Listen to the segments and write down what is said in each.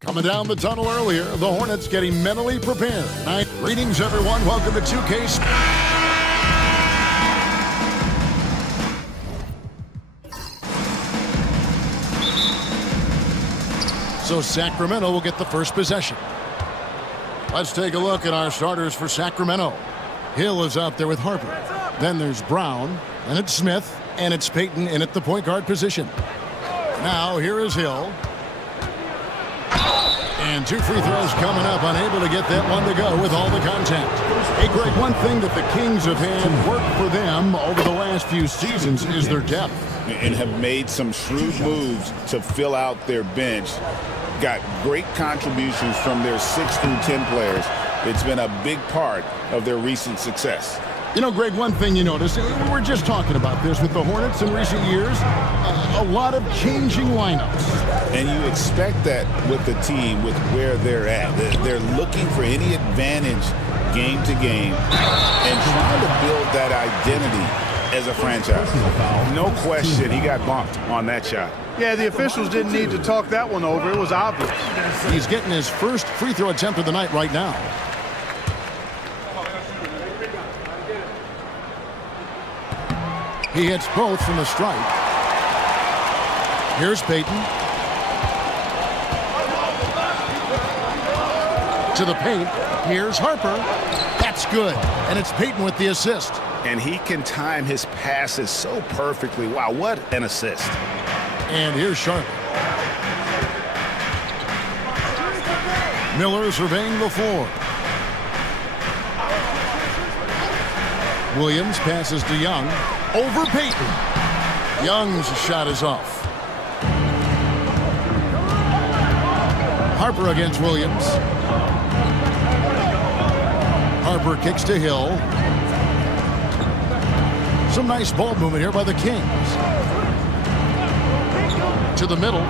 Coming down the tunnel earlier, the Hornets getting mentally prepared. Greetings, everyone. Welcome to 2K. So Sacramento will get the first possession. Let's take a look at our starters for Sacramento. Hill is out there with Harper. Then there's Brown, and it's Smith, and it's Payton in at the point guard position. Now here is Hill. And 2 free throws coming up, unable to get that one to go with all the contact. Hey, Greg, one thing that the Kings have had work for them over the last few seasons is their depth. And have made some shrewd moves to fill out their bench. Got great contributions from their 6 through 10 players. It's been a big part of their recent success. You know, Greg, one thing you notice, we were just talking about this with the Hornets in recent years, a lot of changing lineups. And you expect that with the team, with where they're at. They're looking for any advantage game to game and trying to build that identity as a franchise. No question, he got bumped on that shot. Yeah, the officials didn't need to talk that one over. It was obvious. He's getting his first free throw attempt of the night right now. He hits both from the stripe. Here's Payton. To the paint. Here's Harper. That's good. And it's Payton with the assist. And he can time his passes so perfectly. Wow, what an assist. And here's Sharp. Miller surveying the floor. Williams passes to Young. Over Payton. Young's shot is off. Harper against Williams. Harper kicks to Hill. Some nice ball movement here by the Kings. To the middle.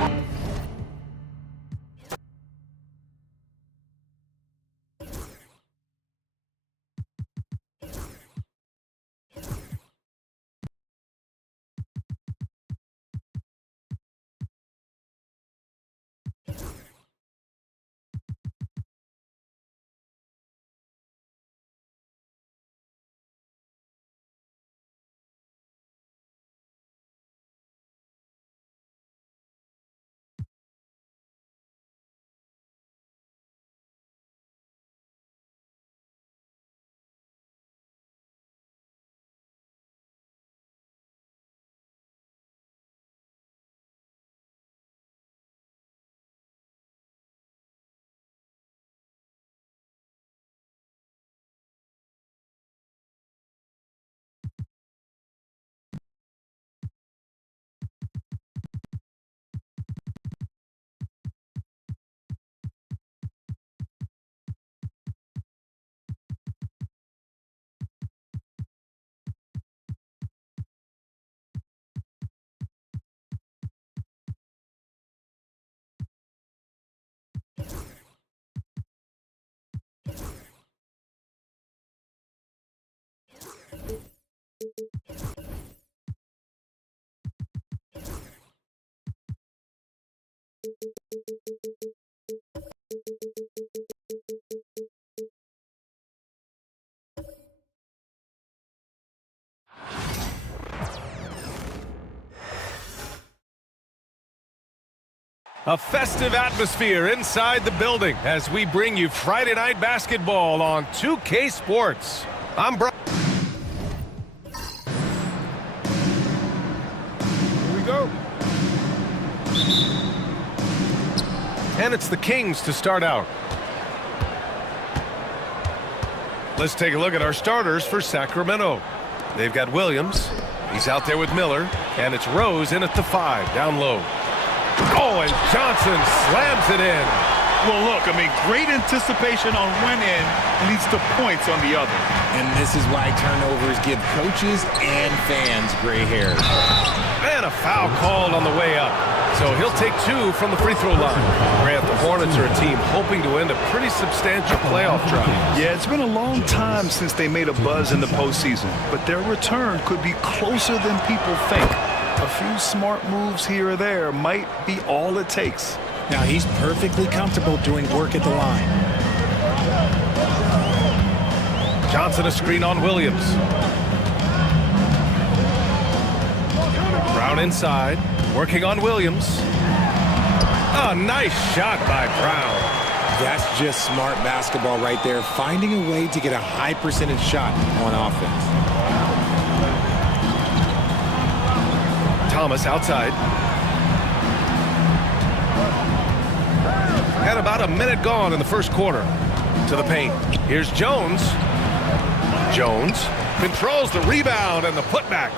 A festive atmosphere inside the building as we bring you Friday Night Basketball on 2K Sports. I'm Brian. Here we go. And it's the Kings to start out. Let's take a look at our starters for Sacramento. They've got Williams. He's out there with Miller. And it's Rose in at the 5, down low. Oh, and Johnson slams it in. Well, look, I mean, great anticipation on one end leads to points on the other. And this is why turnovers give coaches and fans gray hairs. And a foul called on the way up. So he'll take 2 from the free throw line. Grant, the Hornets are a team hoping to end a pretty substantial playoff drive. Yeah, it's been a long time since they made a buzz in the postseason, but their return could be closer than people think. A few smart moves here or there might be all it takes. Now he's perfectly comfortable doing work at the line. Johnson a screen on Williams. Brown inside, working on Williams. Oh, nice shot by Brown. That's just smart basketball right there, finding a way to get a high percentage shot on offense. Thomas outside. Had about a minute gone in the first quarter. To the paint. Here's Jones. Jones controls the rebound and the putback.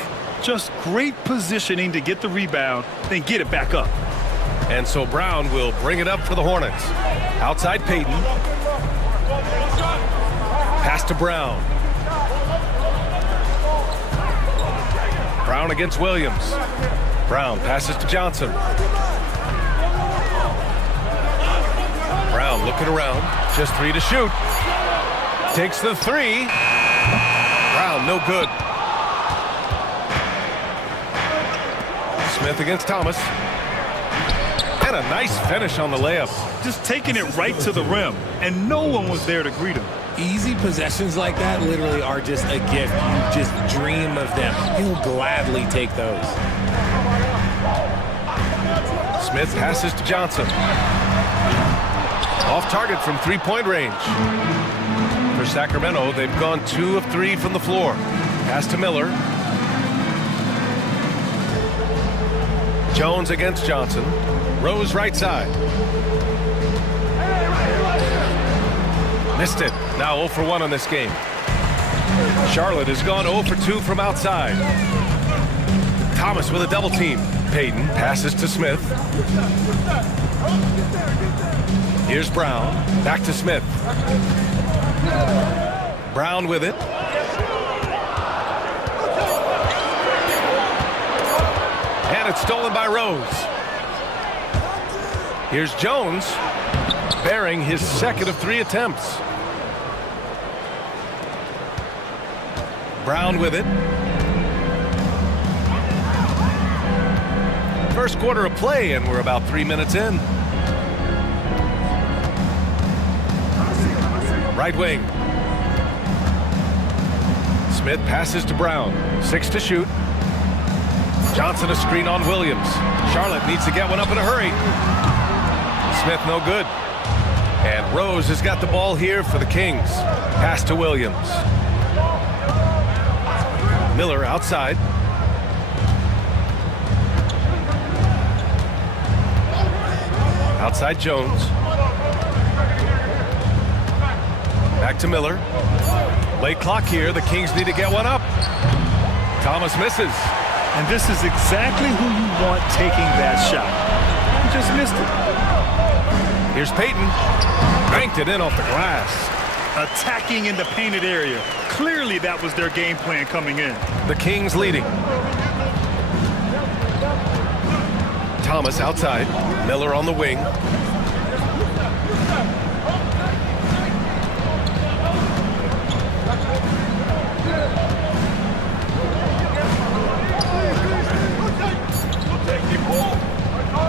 Just great positioning to get the rebound, then get it back up. And so Brown will bring it up for the Hornets. Outside Payton. Pass to Brown. Brown against Williams. Brown passes to Johnson. Brown looking around. Just 3 to shoot. Takes the 3. Brown no good. Smith against Thomas. And a nice finish on the layup. Just taking it right to the rim, and no one was there to greet him. Easy possessions like that literally are just a gift. You just dream of them. He'll gladly take those. Smith passes to Johnson. Off target from three-point range. For Sacramento, they've gone 2 of 3 from the floor. Pass to Miller. Jones against Johnson. Rose right side. Missed it. Now 0 for 1 on this game. Charlotte has gone 0 for 2 from outside. Thomas with a double team. Payton passes to Smith. Here's Brown. Back to Smith. Brown with it. And it's stolen by Rose. Here's Jones, bearing his second of 3 attempts. Brown with it. First quarter of play, and we're about 3 minutes in. Right wing. Smith passes to Brown. 6 to shoot. Johnson a screen on Williams. Charlotte needs to get one up in a hurry. Smith no good. And Rose has got the ball here for the Kings. Pass to Williams. Miller outside. Outside Jones. Back to Miller. Late clock here. The Kings need to get one up. Thomas misses. And this is exactly who you want taking that shot. He just missed it. Here's Payton. Banked it in off the glass. Attacking in the painted area. Clearly that was their game plan coming in. The Kings leading. Thomas outside. Miller on the wing.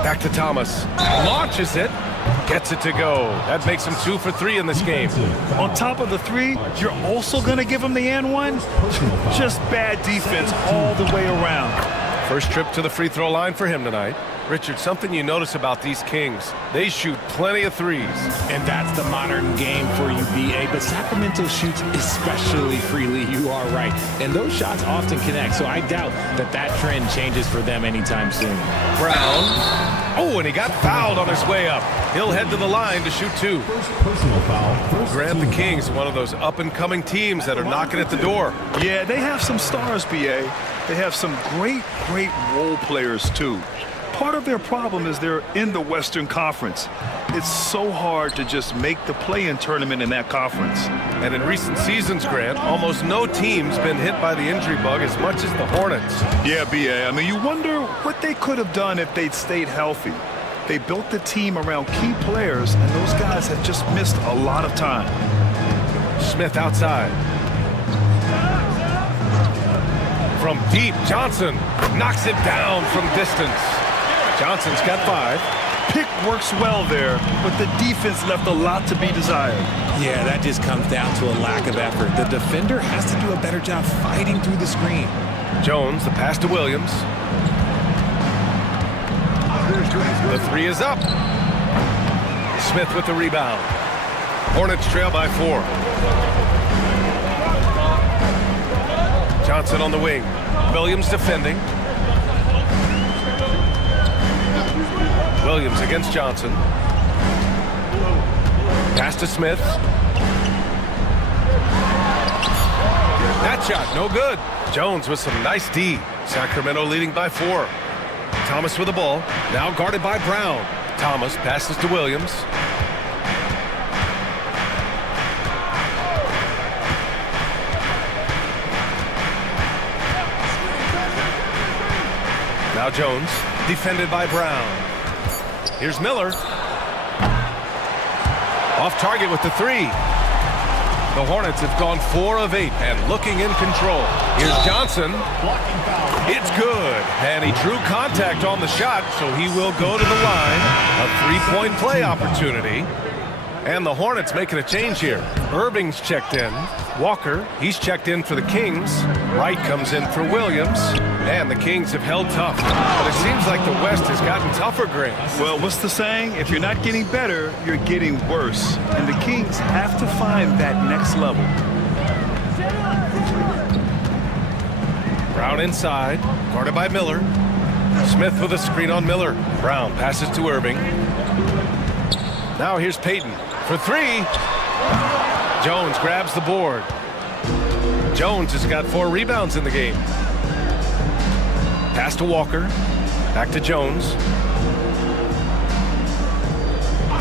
Back to Thomas. Launches it. Gets it to go. That makes him 2 for 3 in this game. On top of the 3, you're also going to give him the and 1? Just bad defense all the way around. First trip to the free throw line for him tonight. Richard, something you notice about these Kings, they shoot plenty of threes. And that's the modern game for you, BA. But Sacramento shoots especially freely. You are right. And those shots often connect. So I doubt that trend changes for them anytime soon. Brown. Oh, and he got fouled on his way up. He'll head to the line to shoot 2. Personal foul. Grant the Kings, one of those up-and-coming teams that are knocking at the door. Yeah, they have some stars, BA. They have some great role players, too. Part of their problem is they're in the Western Conference. It's so hard to just make the play-in tournament in that conference. And in recent seasons, Grant, almost no team's been hit by the injury bug as much as the Hornets. Yeah, BA. I mean, you wonder what they could have done if they'd stayed healthy. They built the team around key players, and those guys have just missed a lot of time. Smith outside. From deep, Johnson knocks it down from distance. Johnson's got 5. pick works well there, but the defense left a lot to be desired. Yeah, that just comes down to a lack of effort. The defender has to do a better job fighting through the screen. Jones, the pass to Williams. The three is up. Smith with the rebound. Hornets trail by 4. Johnson on the wing. Williams defending. Williams against Johnson. Pass to Smith. That shot, no good. Jones with some nice D. Sacramento leading by 4. Thomas with the ball. Now guarded by Brown. Thomas passes to Williams. Now Jones, defended by Brown. Here's Miller. Off target with the 3. The Hornets have gone 4 of 8 and looking in control. Here's Johnson. It's good. And he drew contact on the shot, so he will go to the line. A 3-point play opportunity. And the Hornets making a change here. Irving's checked in. Walker, he's checked in for the Kings. Wright comes in for Williams. And the Kings have held tough. But it seems like the West has gotten tougher, Grant. Well, what's the saying? If you're not getting better, you're getting worse. And the Kings have to find that next level. Brown inside, guarded by Miller. Smith with a screen on Miller. Brown passes to Irving. Now here's Payton for 3. Jones grabs the board. Jones has got 4 rebounds in the game. Pass to Walker. Back to Jones.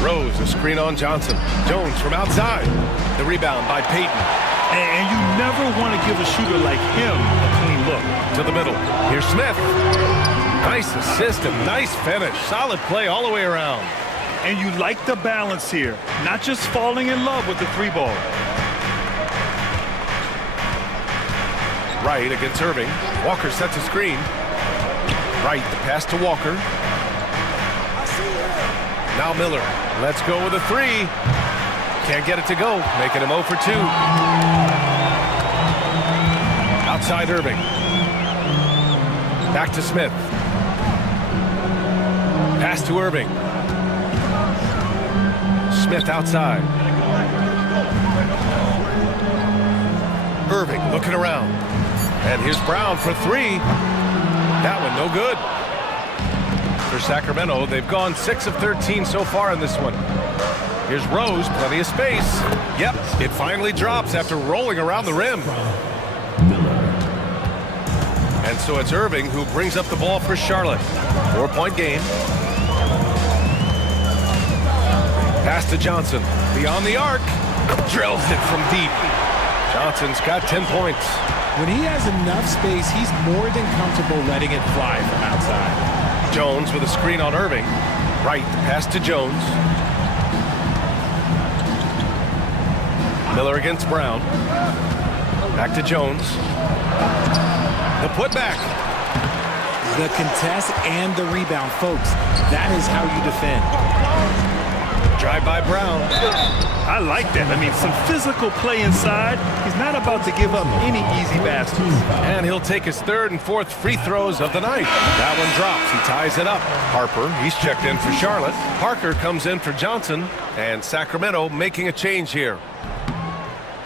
Rose, a screen on Johnson. Jones from outside. The rebound by Payton. And you never want to give a shooter like him a clean look. To the middle. Here's Smith. Nice assist and nice finish. Solid play all the way around. And you like the balance here. Not just falling in love with the 3-ball. Wright against Irving. Walker sets a screen. Wright, the pass to Walker. Now Miller. Let's go with a 3. Can't get it to go. Making him 0 for 2. Outside Irving. Back to Smith. Pass to Irving. Smith outside. Irving looking around. And here's Brown for 3. That one no good. For Sacramento, they've gone 6 of 13 so far in this one. Here's Rose, plenty of space. Yep, it finally drops after rolling around the rim. And so it's Irving who brings up the ball for Charlotte. 4-point game. Pass to Johnson. Beyond the arc. Drills it from deep. Johnson's got 10 points. When he has enough space, he's more than comfortable letting it fly from outside. Jones with a screen on Irving. Wright, pass to Jones. Miller against Brown. Back to Jones. The putback. The contest and the rebound, folks. That is how you defend. Drive by Brown. I like that. I mean, some physical play inside. He's not about to give up any easy baskets. And he'll take his 3rd and 4th free throws of the night. That one drops. He ties it up. Harper, he's checked in for Charlotte. Parker comes in for Johnson. And Sacramento making a change here.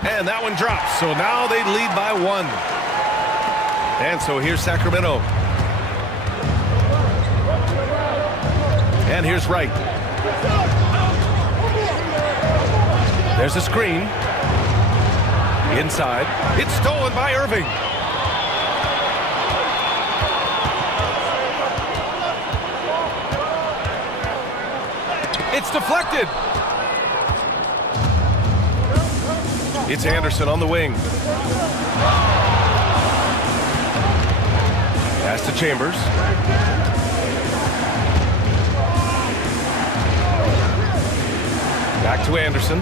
And that one drops. So now they lead by 1. And so here's Sacramento. And here's Wright. There's a screen. Inside. It's stolen by Irving. It's deflected. It's Anderson on the wing. Pass to Chambers. Back to Anderson.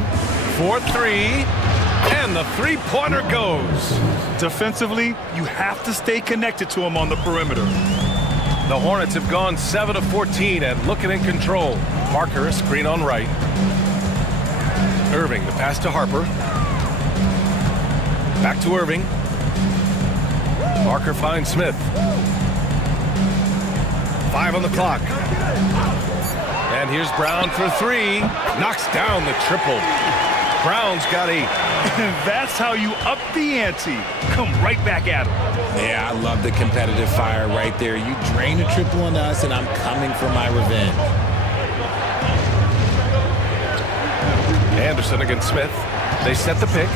4-3. And the 3-pointer goes. Defensively, you have to stay connected to him on the perimeter. The Hornets have gone 7 of 14 and looking in control. Parker, a screen on right. Irving, the pass to Harper. Back to Irving. Parker finds Smith. 5 on the clock. And here's Brown for 3. Knocks down the triple. Brown's got 8. That's how you up the ante. Come right back at him. Yeah, I love the competitive fire right there. You drain a triple on us, and I'm coming for my revenge. Anderson against Smith. They set the pick.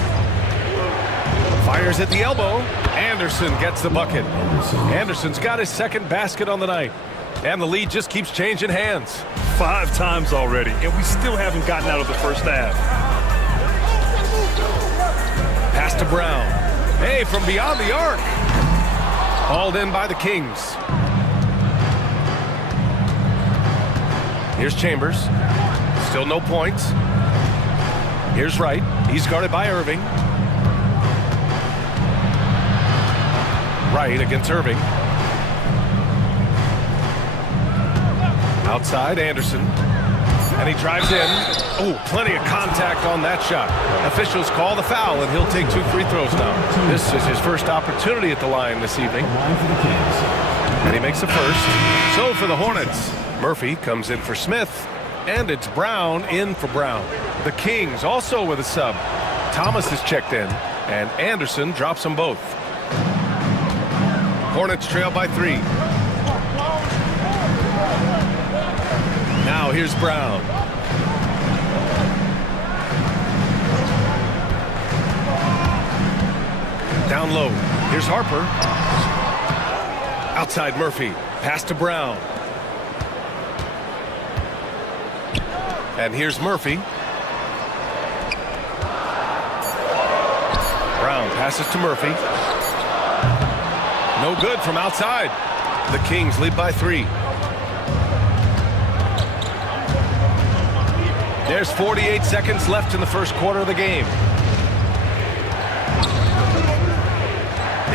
Fires at the elbow. Anderson gets the bucket. Anderson's got his second basket on the night. And the lead just keeps changing hands. 5 times already, and we still haven't gotten out of the first half. Pass to Brown. Hey, from beyond the arc. Hauled in by the Kings. Here's Chambers. Still no points. Here's Wright. He's guarded by Irving. Wright against Irving. Outside, Anderson. And he drives in. Oh, plenty of contact on that shot. Officials call the foul, and he'll take 2 free throws now. This is his first opportunity at the line this evening. And he makes the first. So for the Hornets, Murphy comes in for Smith, and it's Brown in for Brown. The Kings also with a sub. Thomas is checked in, and Anderson drops them both. Hornets trail by 3. Now here's Brown. Down low. Here's Harper. Outside Murphy. Pass to Brown. And here's Murphy. Brown passes to Murphy. No good from outside. The Kings lead by 3. There's 48 seconds left in the first quarter of the game.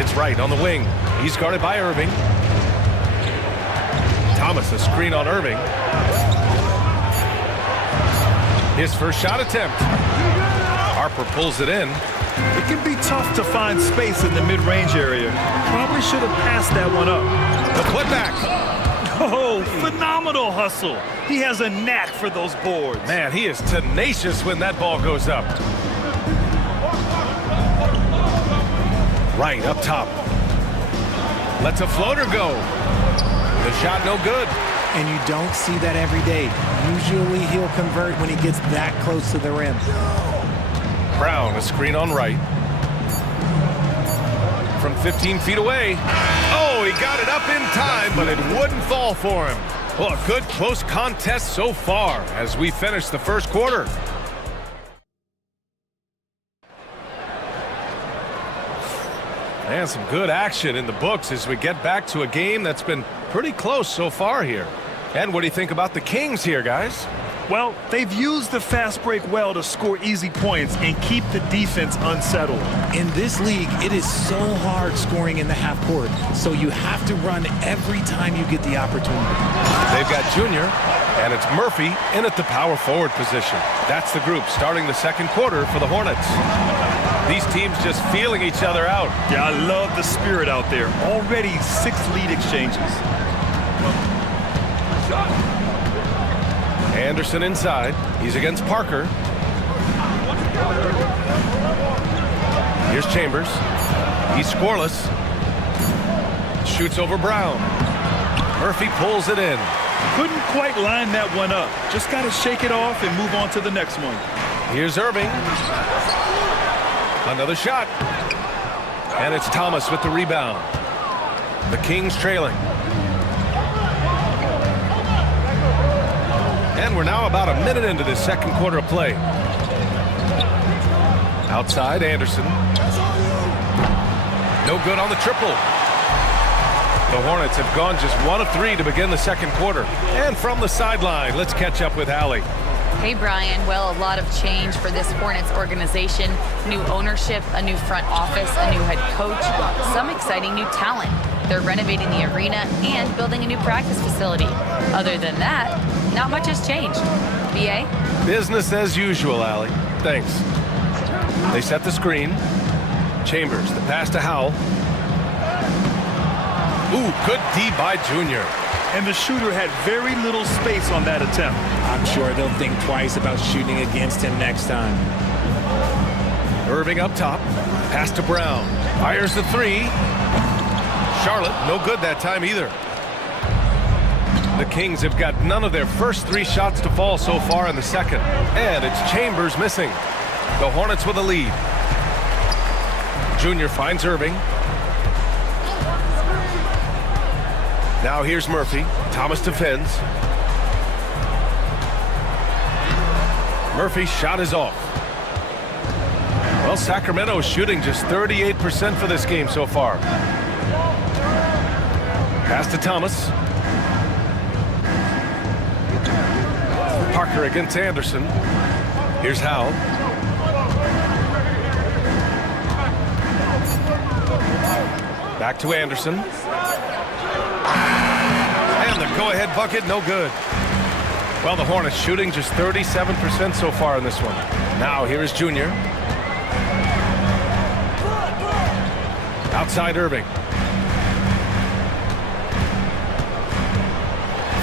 It's Wright on the wing. He's guarded by Irving. Thomas, a screen on Irving. His first shot attempt. Harper pulls it in. It can be tough to find space in the mid-range area. Probably should have passed that one up. The putback. Oh, phenomenal hustle. He has a knack for those boards. Man, he is tenacious when that ball goes up. Right up top. Lets a floater go. The shot no good. And you don't see that every day. Usually he'll convert when he gets that close to the rim. Brown, a screen on Wright. From 15 feet away. Oh, he got it up in time, but it wouldn't fall for him. Well, a good close contest so far as we finish the first quarter. And some good action in the books as we get back to a game that's been pretty close so far here. And what do you think about the Kings here, guys? Well, they've used the fast break well to score easy points and keep the defense unsettled. In this league, it is so hard scoring in the half court, so you have to run every time you get the opportunity. They've got Junior, and it's Murphy in at the power forward position. That's the group starting the second quarter for the Hornets. These teams just feeling each other out. Yeah, I love the spirit out there. Already 6 lead exchanges. Anderson inside. He's against Parker. Here's Chambers. He's scoreless. Shoots over Brown. Murphy pulls it in. Couldn't quite line that one up. Just got to shake it off and move on to the next one. Here's Irving. Another shot. And it's Thomas with the rebound. The Kings trailing. And we're now about a minute into this second quarter of play. Outside, Anderson. No good on the triple. The Hornets have gone just 1 of 3 to begin the second quarter. And from the sideline, let's catch up with Allie. Hey, Brian. Well, a lot of change for this Hornets organization. New ownership, a new front office, a new head coach, some exciting new talent. They're renovating the arena and building a new practice facility. Other than that, not much has changed. BA? Business as usual, Allie. Thanks. They set the screen. Chambers, the pass to Howell. Ooh, good D by Junior. And the shooter had very little space on that attempt. I'm sure they'll think twice about shooting against him next time. Irving up top. Pass to Brown. Fires the three. Charlotte, no good that time either. The Kings have got none of their first 3 shots to fall so far in the second. And it's Chambers missing. The Hornets with a lead. Junior finds Irving. Now here's Murphy. Thomas defends. Murphy's shot is off. Well, Sacramento is shooting just 38% for this game so far. Pass to Thomas. Parker against Anderson. Here's Howell. Back to Anderson. And the go-ahead bucket, no good. Well, the Hornets shooting just 37% so far in this one. Now here is Junior. Outside Irving.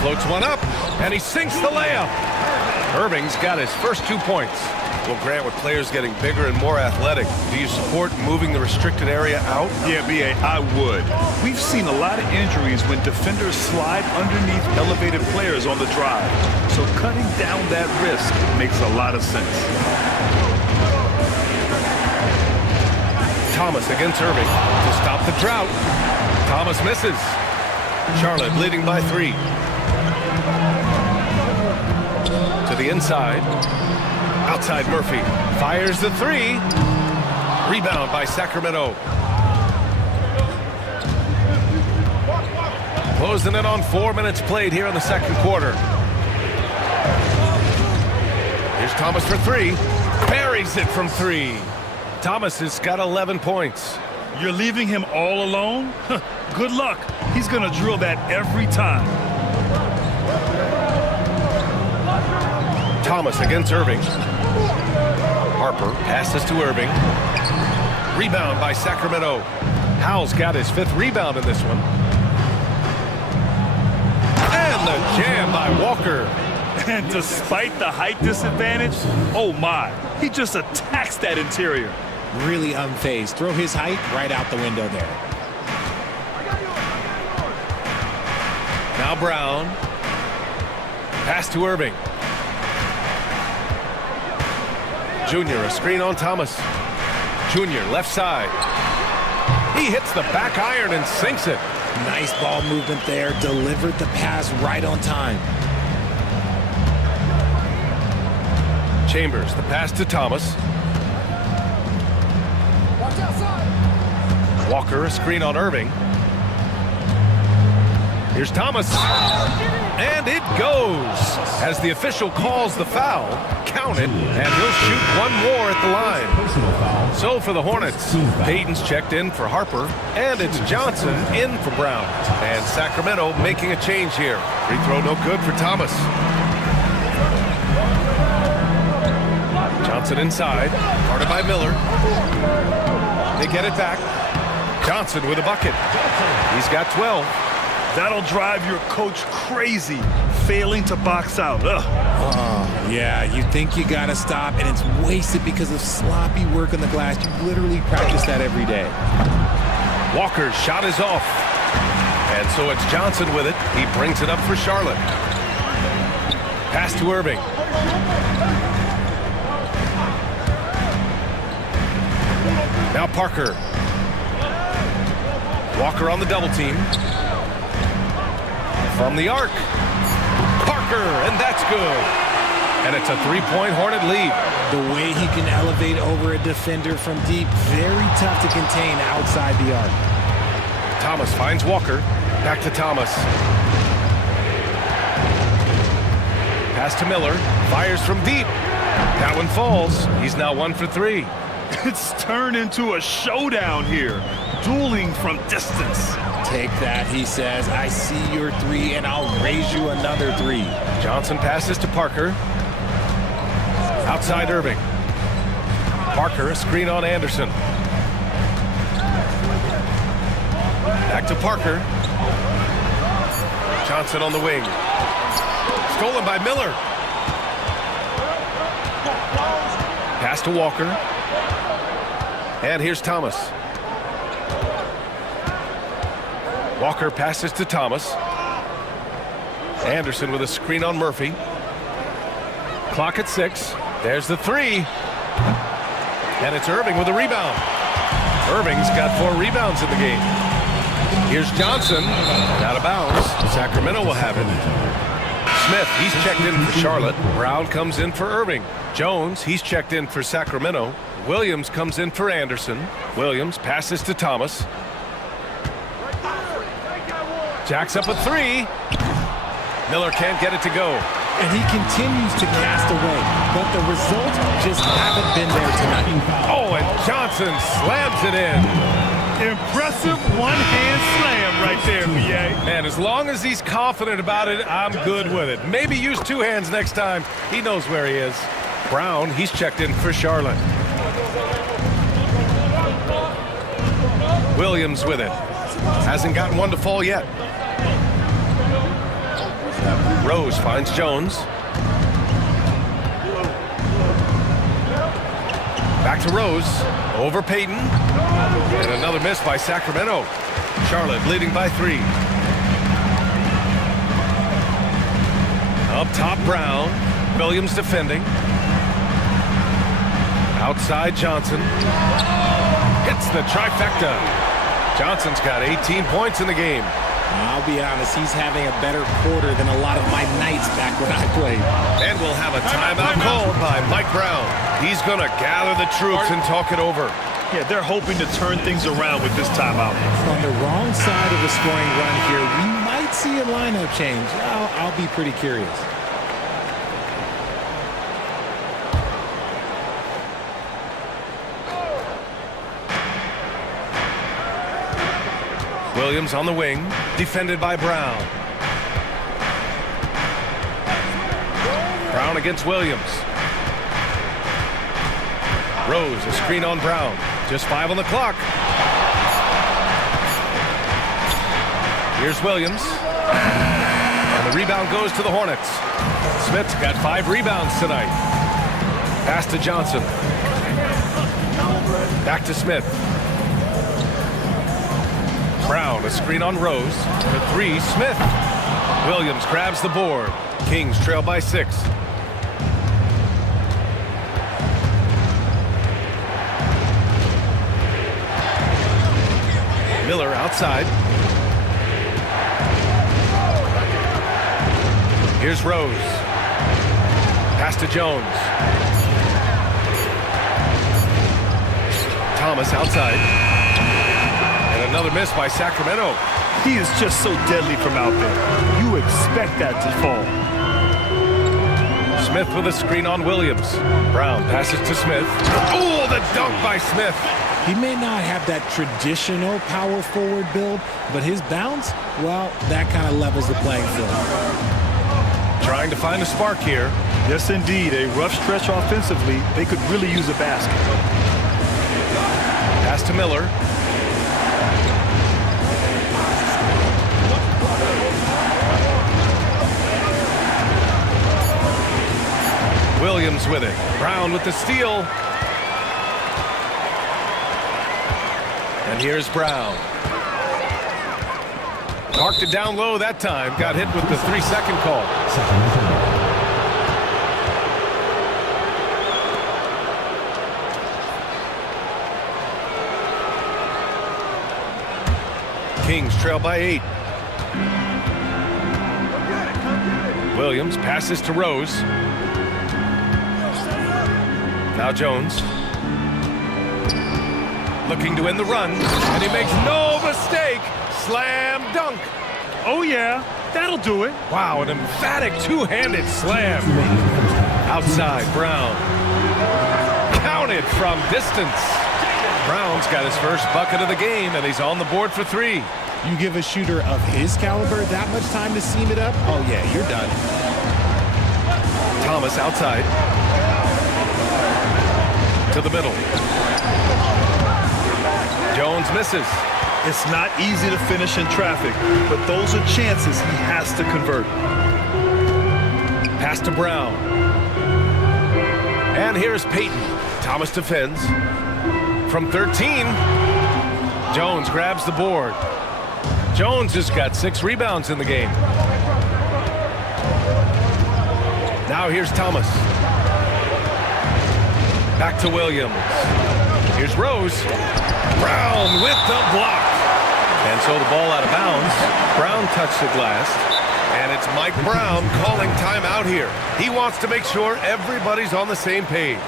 Floats one up, and he sinks the layup. Irving's got his first 2 points. Well, Grant, with players getting bigger and more athletic, do you support moving the restricted area out? Yeah, B.A., I would. We've seen a lot of injuries when defenders slide underneath elevated players on the drive. So cutting down that risk makes a lot of sense. Thomas against Irving to stop the drought. Thomas misses. Charlotte leading by 3. To the inside. Outside Murphy. Fires the 3. Rebound by Sacramento. Closing it on 4 minutes played here in the second quarter. Here's Thomas for 3. Buries it from 3. Thomas has got 11 points. You're leaving him all alone? Good luck. He's going to drill that every time. Thomas against Irving. Harper passes to Irving. Rebound by Sacramento. Howell's got his 5th rebound in this one. And the jam by Walker. And despite the height disadvantage, oh my, he just attacks that interior. Really unfazed. Throw his height right out the window there. Now Brown. Pass to Irving. Junior, a screen on Thomas. Junior, left side. He hits the back iron and sinks it. Nice ball movement there. Delivered the pass right on time. Chambers, the pass to Thomas. Walker, a screen on Irving. Here's Thomas. And it goes. As the official calls the foul, count it, and he'll shoot 1 more at the line. So for the Hornets, Payton's checked in for Harper, and it's Johnson in for Brown. And Sacramento making a change here. Free throw no good for Thomas. Johnson inside, guarded by Miller. They get it back. Johnson with a bucket. He's got 12. That'll drive your coach crazy, failing to box out. Yeah, you think you gotta stop, and it's wasted because of sloppy work on the glass. You literally practice that every day. Walker's shot is off. And so it's Johnson with it. He brings it up for Charlotte. Pass to Irving. Now Parker. Walker on the double team. From the arc. Parker, and that's good. And it's a 3-point Hornet lead. The way he can elevate over a defender from deep, very tough to contain outside the arc. Thomas finds Walker. Back to Thomas. Pass to Miller. Fires from deep. That one falls. He's now 1 for 3. It's turned into a showdown here. Dueling from distance. Take that, he says. I see your 3, and I'll raise you another 3. Johnson passes to Parker. Outside Irving. Parker, a screen on Anderson. Back to Parker. Johnson on the wing. Stolen by Miller. Pass to Walker. And here's Thomas. Walker passes to Thomas. Anderson with a screen on Murphy. Clock at 6. There's the 3. And it's Irving with a rebound. Irving's got 4 rebounds in the game. Here's Johnson. Out of bounds. Sacramento will have it. Smith, he's checked in for Charlotte. Brown comes in for Irving. Jones, he's checked in for Sacramento. Williams comes in for Anderson. Williams passes to Thomas. Jacks up a 3. Miller can't get it to go. And he continues to cast away, but the results just haven't been there tonight. Oh, and Johnson slams it in. Impressive one-hand slam right there, B.A. Man, as long as he's confident about it, I'm good with it. Maybe use 2 hands next time. He knows where he is. Brown, he's checked in for Charlotte. Williams with it. Hasn't gotten one to fall yet. Rose finds Jones. Back to Rose. Over Payton. And another miss by Sacramento. Charlotte leading by 3. Up top, Brown. Williams defending. Outside, Johnson. Hits the trifecta. Johnson's got 18 points in the game. I'll be honest, he's having a better quarter than a lot of my nights back when I played. And we'll have a timeout called by Mike Brown. He's going to gather the troops and talk it over. Yeah, they're hoping to turn things around with this timeout. On the wrong side of a scoring run here, we might see a lineup change. I'll be pretty curious. Williams on the wing, defended by Brown. Brown against Williams. Rose, a screen on Brown. Just 5 on the clock. Here's Williams. And the rebound goes to the Hornets. Smith's got 5 rebounds tonight. Pass to Johnson. Back to Smith. Brown, a screen on Rose. The 3, Smith. Williams grabs the board. Kings trail by 6. Miller outside. Here's Rose. Pass to Jones. Thomas outside. Another miss by Sacramento. He is just so deadly from out there. You expect that to fall. Smith with a screen on Williams. Brown passes to Smith. Oh, the dunk by Smith. He may not have that traditional power forward build, but his bounce, well, that kind of levels the playing field. Trying to find a spark here. Yes, indeed. A rough stretch offensively. They could really use a basket. Pass to Miller. Williams with it. Brown with the steal. And here's Brown. Parked it down low that time. Got hit with the 3-second call. Kings trail by 8. Williams passes to Rose. Now Jones. Looking to end the run. And he makes no mistake. Slam dunk. Oh, yeah. That'll do it. Wow, an emphatic two-handed slam. Outside, Brown. Counted from distance. Brown's got his first bucket of the game, and he's on the board for 3. You give a shooter of his caliber that much time to seam it up, oh yeah, you're done. Thomas outside. To the middle. Jones misses. It's not easy to finish in traffic, but those are chances he has to convert. Pass to Brown. And here's Payton. Thomas defends. From 13, Jones grabs the board. Jones has got 6 rebounds in the game. Now here's Thomas. Back to Williams. Here's Rose. Brown with the block. And so the ball out of bounds. Brown touched the glass. And it's Mike Brown calling timeout here. He wants to make sure everybody's on the same page.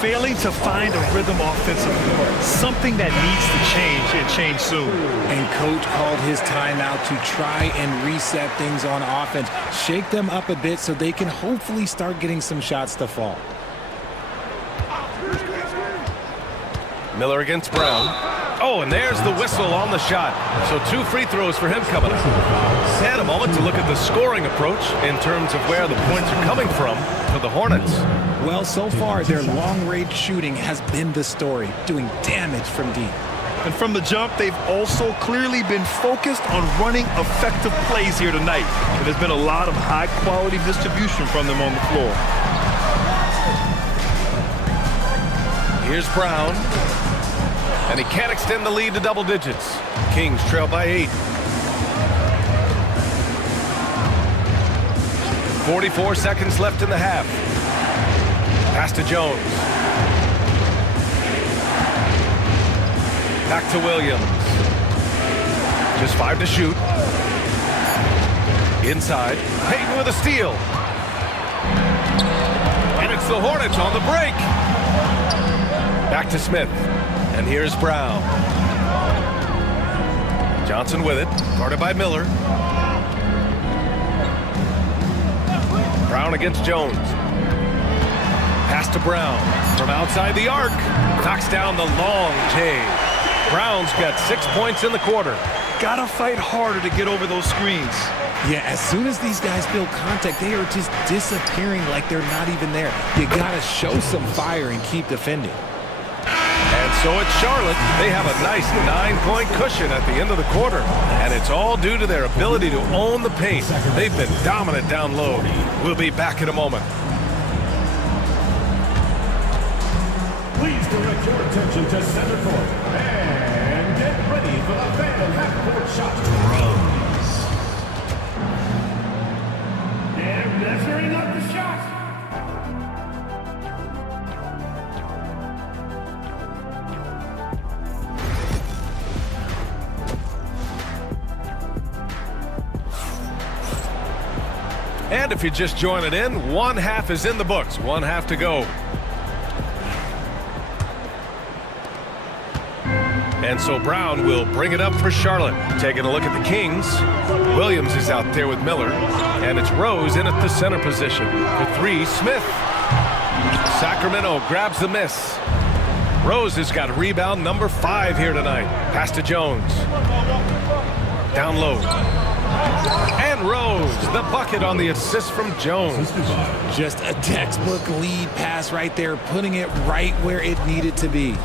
Failing to find a rhythm offensively, something that needs to change and change soon. And coach called his timeout to try and reset things on offense. Shake them up a bit so they can hopefully start getting some shots to fall. Miller against Brown. Oh, and there's the whistle on the shot. So 2 free throws for him coming up. And a moment to look at the scoring approach in terms of where the points are coming from for the Hornets. Well, so far, their long-range shooting has been the story, doing damage from deep. And from the jump, they've also clearly been focused on running effective plays here tonight. And there's been a lot of high-quality distribution from them on the floor. Here's Brown. And he can't extend the lead to double digits. Kings trail by 8. 44 seconds left in the half. Pass to Jones. Back to Williams. Just 5 to shoot. Inside. Payton with a steal. And it's the Hornets on the break. Back to Smith. And here's Brown. Johnson with it. Guarded by Miller. Brown against Jones. Pass to Brown. From outside the arc. Knocks down the long J. Brown's got 6 points in the quarter. Gotta fight harder to get over those screens. Yeah, as soon as these guys feel contact, they are just disappearing like they're not even there. You gotta show some fire and keep defending. And so it's Charlotte. They have a nice 9-point cushion at the end of the quarter. And it's all due to their ability to own the paint. They've been dominant down low. We'll be back in a moment. Please direct your attention to center court. And get ready for the Phantom half-court shot. Rose. And measuring up the shot. And if you're just joining in, 1 half is in the books. 1 half to go. And so Brown will bring it up for Charlotte. Taking a look at the Kings. Williams is out there with Miller. And it's Rose in at the center position. For 3, Smith. Sacramento grabs the miss. Rose has got rebound number 5 here tonight. Pass to Jones. Down low. And Rose, the bucket on the assist from Jones. Just a textbook lead pass right there, putting it right where it needed to be.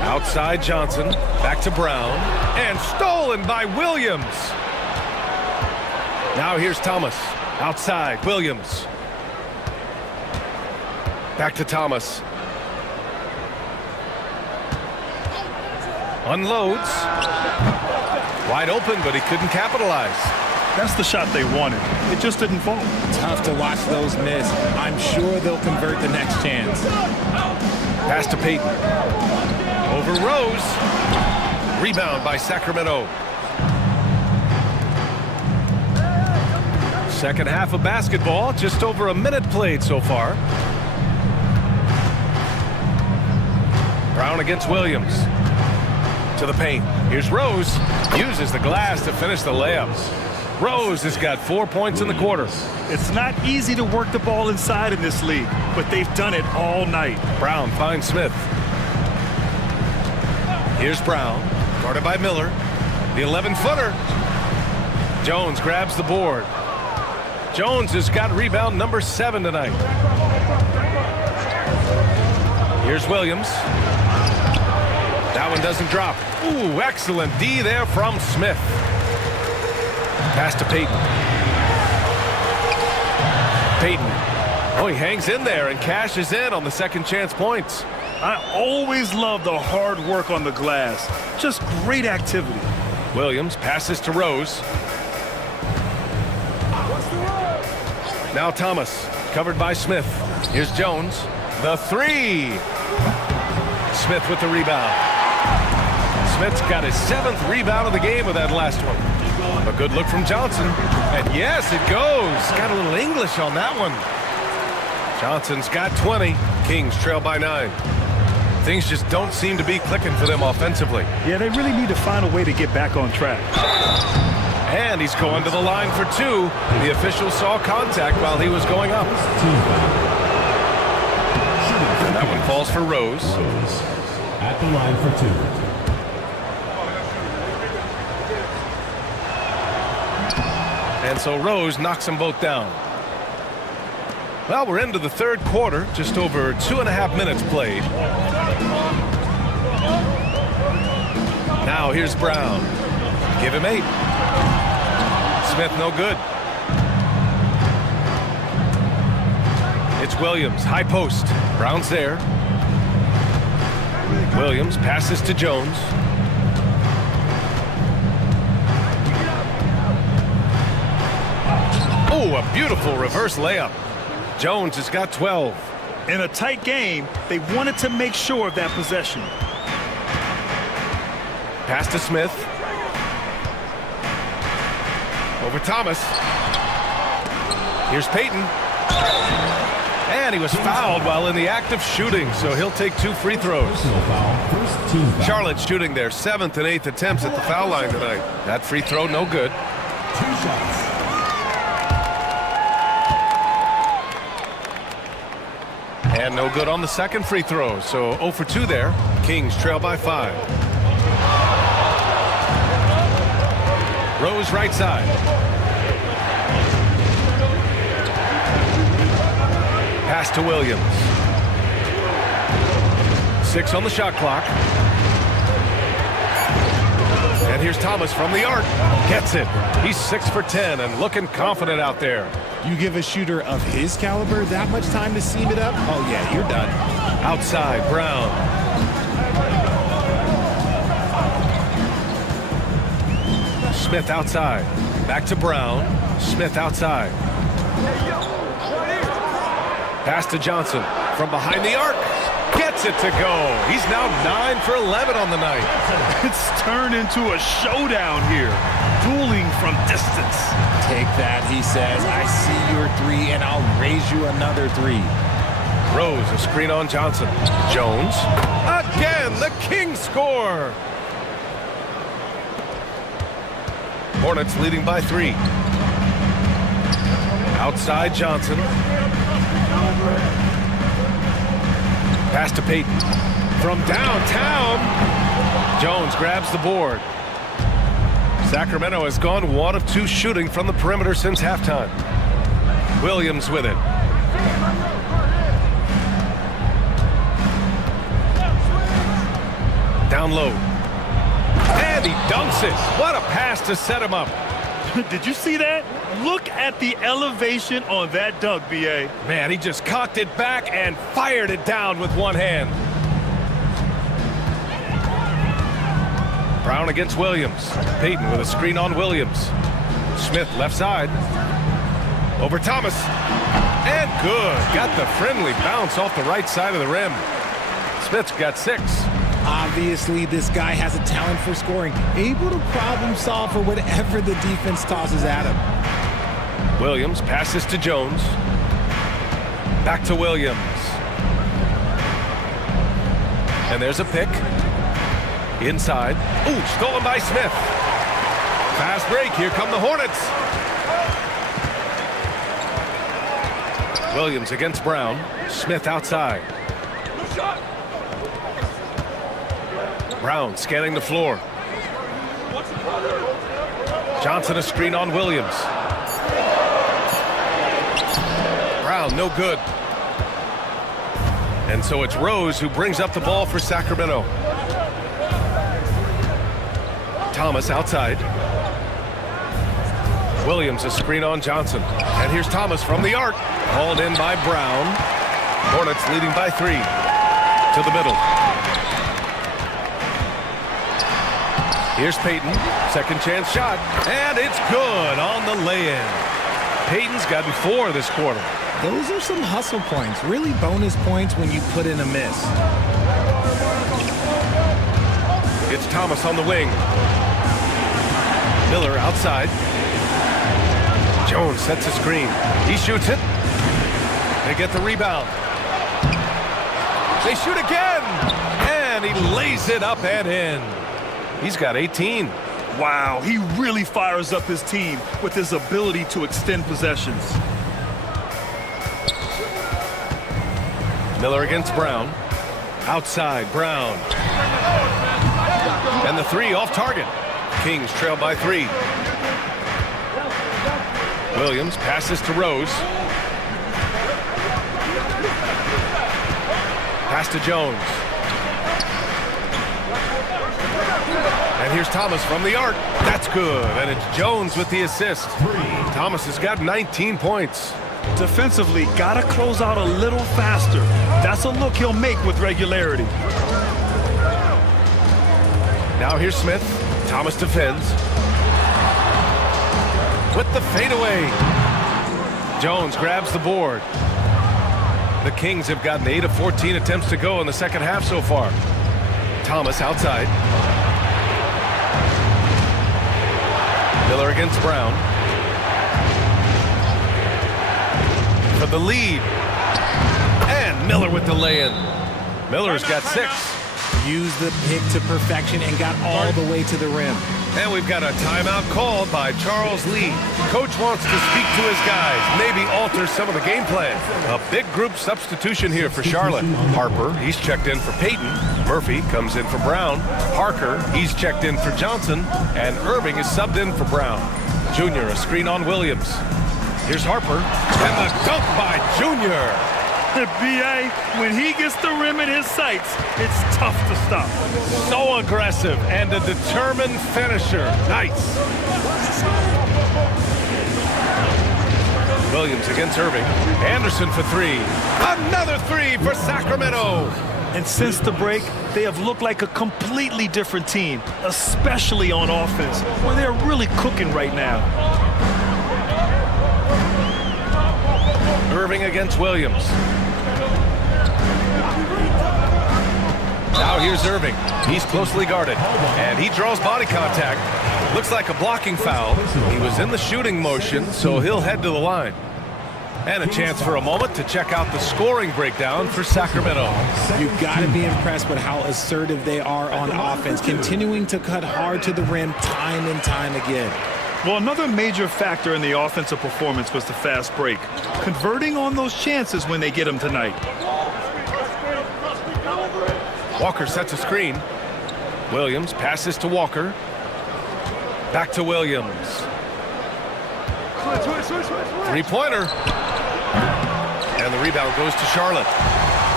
Outside Johnson, back to Brown, and stolen by Williams. Now here's Thomas, outside Williams. Back to Thomas. Unloads. Wide open, but he couldn't capitalize. That's the shot they wanted. It just didn't fall. Tough to watch those miss. I'm sure they'll convert the next chance. Pass to Payton. Over Rose. Rebound by Sacramento. Second half of basketball. Just over a minute played so far. Brown against Williams. To the paint. Here's Rose. Uses the glass to finish the layup. Rose has got 4 points in the quarter. It's not easy to work the ball inside in this league, but they've done it all night. Brown finds Smith. Here's Brown, guarded by Miller. The 11-footer. Jones grabs the board. Jones has got rebound number 7 tonight. Here's Williams. That one doesn't drop. Ooh, excellent D there from Smith. Pass to Payton. Payton. Oh, he hangs in there and cashes in on the second chance points. I always love the hard work on the glass. Just great activity. Williams passes to Rose. Now Thomas, covered by Smith. Here's Jones. The 3. Smith with the rebound. Smith's got his 7th rebound of the game with that last one. A good look from Johnson. And yes, it goes. Got a little English on that one. Johnson's got 20. Kings trail by 9. Things just don't seem to be clicking for them offensively. Yeah, they really need to find a way to get back on track. And he's going to the line for 2. The official saw contact while he was going up. And that one falls for Rose. At the line for 2. And so Rose knocks them both down. Well, we're into the third quarter, just over 2.5 minutes played. Now here's Brown. Give him 8. Smith no good. It's Williams, high post. Brown's there. Williams passes to Jones. Oh, a beautiful reverse layup. Jones has got 12. In a tight game, they wanted to make sure of that possession. Pass to Smith. Over Thomas. Here's Payton. And he was fouled while in the act of shooting, so he'll take 2 free throws. First team foul. Charlotte shooting their 7th and 8th attempts at the foul line tonight. That free throw no good. 2 shots. And no good on the second free throw, so 0 for 2 there. Kings trail by 5. Rose right side. Pass to Williams. 6 on the shot clock. And here's Thomas from the arc. Gets it. He's 6 for 10 and looking confident out there. You give a shooter of his caliber that much time to seam it up? Oh, yeah, you're done. Outside, Brown. Smith outside. Back to Brown. Smith outside. Pass to Johnson from behind the arc. Gets it to go. He's now 9 for 11 on the night. It's turned into a showdown here. Dueling from distance. Take that, he says. I see your 3, and I'll raise you another 3. Rose, a screen on Johnson. Jones. Again, the Kings score. Hornets leading by 3. Outside Johnson. Pass to Payton. From downtown. Jones grabs the board. Sacramento has gone 1 of 2 shooting from the perimeter since halftime. Williams with it. Down low. And he dunks it. What a pass to set him up. Did you see that? Look at the elevation on that dunk, B.A. Man, he just cocked it back and fired it down with one hand. Brown against Williams. Payton with a screen on Williams. Smith left side. Over Thomas. And good. Got the friendly bounce off the right side of the rim. Smith's got 6. Obviously, this guy has a talent for scoring, able to problem solve for whatever the defense tosses at him. Williams passes to Jones. Back to Williams. And there's a pick. Inside. Ooh, stolen by Smith. Fast break. Here come the Hornets. Williams against Brown. Smith outside. Brown scanning the floor. Johnson a screen on Williams. Brown no good. And so it's Rose who brings up the ball for Sacramento. Thomas outside. Williams a screen on Johnson. And here's Thomas from the arc. Called in by Brown. Hornets leading by 3. To the middle. Here's Payton. Second chance shot. And it's good on the lay-in. Payton's gotten 4 this quarter. Those are some hustle points. Really bonus points when you put in a miss. It's Thomas on the wing. Miller outside. Jones sets a screen. He shoots it. They get the rebound. They shoot again. And he lays it up and in. He's got 18. Wow, he really fires up his team with his ability to extend possessions. Miller against Brown. Outside, Brown. And the 3 off target. Kings trail by 3. Williams passes to Rose. Pass to Jones. And here's Thomas from the arc. That's good. And it's Jones with the assist. Thomas has got 19 points. Defensively, gotta close out a little faster. That's a look he'll make with regularity. Now here's Smith. Thomas defends. With the fadeaway. Jones grabs the board. The Kings have gotten 8 of 14 attempts to go in the second half so far. Thomas outside. Miller against Brown. For the lead. And Miller with the lay-in. Miller's got 6. Used the pick to perfection and got all the way to the rim. And we've got a timeout called by Charles Lee. Coach wants to speak to his guys, maybe alter some of the game plan. A big group substitution here for Charlotte. Harper, he's checked in for Payton. Murphy comes in for Brown. Parker, he's checked in for Johnson. And Irving is subbed in for Brown. Junior, a screen on Williams. Here's Harper. And the dunk by Junior. B.A., when he gets the rim in his sights, it's tough to stop. So aggressive and a determined finisher. Nice. Williams against Irving. Anderson for 3. Another 3 for Sacramento. And since the break, they have looked like a completely different team, especially on offense, where they're really cooking right now. Irving against Williams. Now here's Irving. He's closely guarded, and he draws body contact. Looks like a blocking foul. He was in the shooting motion, so he'll head to the line. And a chance for a moment to check out the scoring breakdown for Sacramento. You've got to be impressed with how assertive they are on offense, continuing to cut hard to the rim time and time again. Well, another major factor in the offensive performance was the fast break, converting on those chances when they get them tonight. Walker sets a screen. Williams passes to Walker. Back to Williams. Three-pointer. And the rebound goes to Charlotte.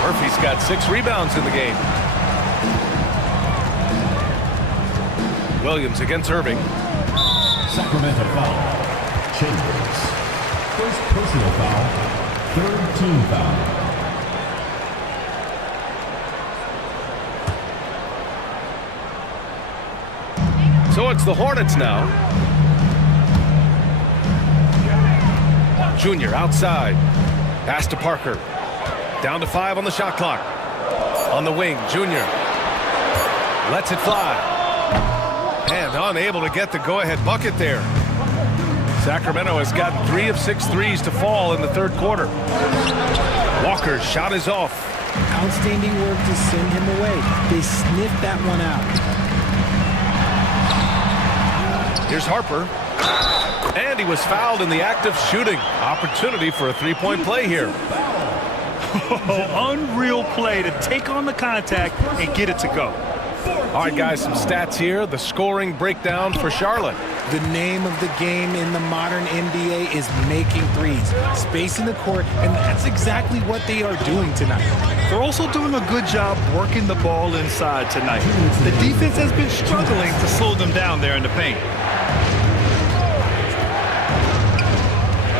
Murphy's got 6 rebounds in the game. Williams against Irving. Sacramento foul. Chambers. First personal foul. Third team foul. So it's the Hornets now. Junior outside. Pass to Parker. Down to 5 on the shot clock. On the wing, Junior. Lets it fly. And unable to get the go-ahead bucket there. Sacramento has gotten 3 of 6 threes to fall in the third quarter. Walker's shot is off. Outstanding work to send him away. They sniffed that one out. Here's Harper. And he was fouled in the act of shooting. Opportunity for a three-point play here. Unreal play to take on the contact and get it to go. All right, guys, some stats here. The scoring breakdown for Charlotte. The name of the game in the modern NBA is making threes, spacing the court, and that's exactly what they are doing tonight. They're also doing a good job working the ball inside tonight. The defense has been struggling to slow them down there in the paint.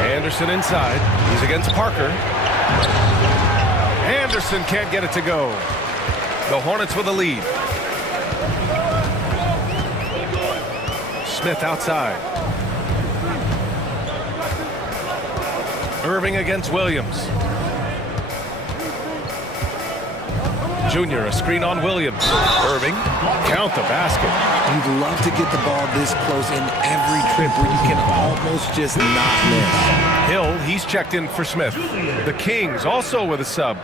Anderson inside. He's against Parker. Anderson can't get it to go. The Hornets with a lead. Smith outside. Irving against Williams. Junior, a screen on Williams. Irving, count the basket. You'd love to get the ball this close in every trip where you can almost just not miss. Hill, he's checked in for Smith. The Kings also with a sub.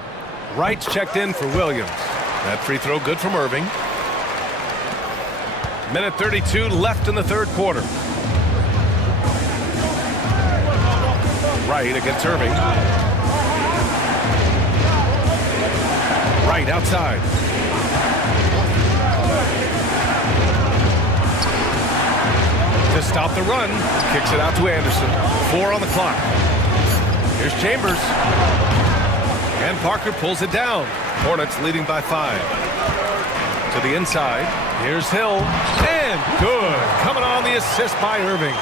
Wright's checked in for Williams. That free throw good from Irving. Minute 32 left in the third quarter. Wright against Irving. Wright outside. To stop the run, kicks it out to Anderson. 4 on the clock. Here's Chambers. And Parker pulls it down. Hornets leading by 5. To the inside. Here's Hill. And good. Coming on the assist by Irving.